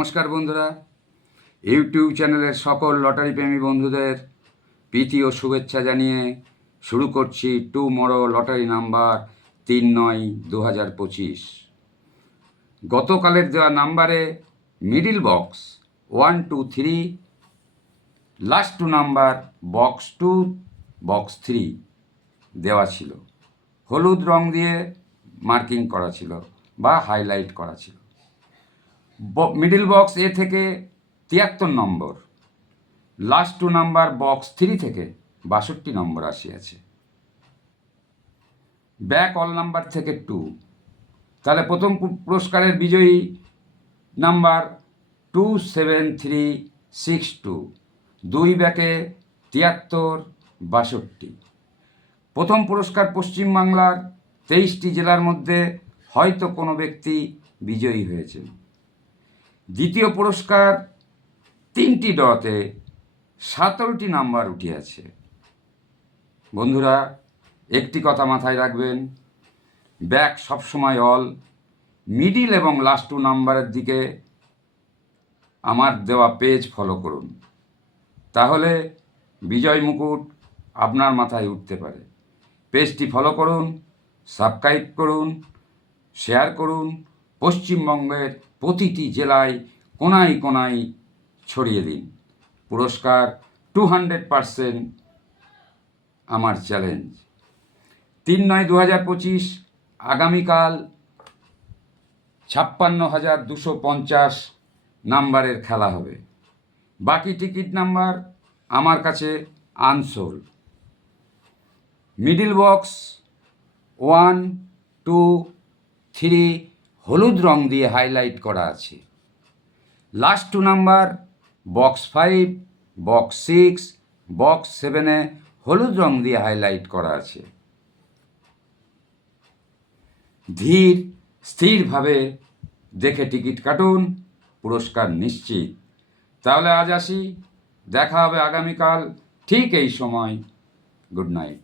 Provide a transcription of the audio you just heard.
নমস্কার বন্ধুরা, ইউটিউব চ্যানেলের সকল লটারি প্রেমী বন্ধুদের প্রীতি ও শুভেচ্ছা জানিয়ে শুরু করছি টুমরো লটারি নাম্বার 3/9/2025। গতকালের দেওয়া নাম্বারে middle box 1, 2, 3, last 2 number box 2, box 3 দেওয়া ছিল, হলুদ রং দিয়ে মার্কিং করা ছিল বা হাইলাইট করা ছিল। মিডিল বক্স এ থেকে 73 নম্বর, লাস্ট 2 নাম্বার বক্স 3 থেকে 62 নম্বর আসিয়াছে, ব্যাক অল নাম্বার থেকে 2। তাহলে প্রথম পুরস্কারের বিজয়ী নাম্বার 27362, 2 ব্যাকে 73, 62। প্রথম পুরস্কার পশ্চিমবাংলার 23টি জেলার মধ্যে হয়তো কোনো ব্যক্তি বিজয়ী হয়েছে। দ্বিতীয় পুরস্কার 3টি ডতে 17টি নাম্বার উঠিয়াছে। বন্ধুরা, একটি কথা মাথায় রাখবেন, ব্যাক সবসময় অল, মিডিল এবং লাস্ট 2 নাম্বারের দিকে আমার দেওয়া পেজ ফলো করুন, তাহলে বিজয় মুকুট আপনার মাথায় উঠতে পারে। পেজটি ফলো করুন, সাবস্ক্রাইব করুন, শেয়ার করুন, পশ্চিমবঙ্গের প্রতিটি জেলায় কোনায় কোনায় ছড়িয়ে দিন। পুরস্কার 200% আমার চ্যালেঞ্জ। 3/9/2025 আগামীকাল 56,250 নাম্বারের খেলা হবে। বাকি টিকিট নাম্বার আমার কাছে আনসোল্ড। মিডিল বক্স 1, 2, 3 হলুদ রং দিয়ে হাইলাইট করা আছে। Last 2 number box 5, box 6, box 7-এ হলুদ রং দিয়ে হাইলাইট করা আছে। ধীর স্থিরভাবে দেখে টিকিট কাটুন, পুরস্কার নিশ্চিত। তাহলে আজ আসি, দেখা হবে আগামীকাল ঠিক এই সময়। Good night.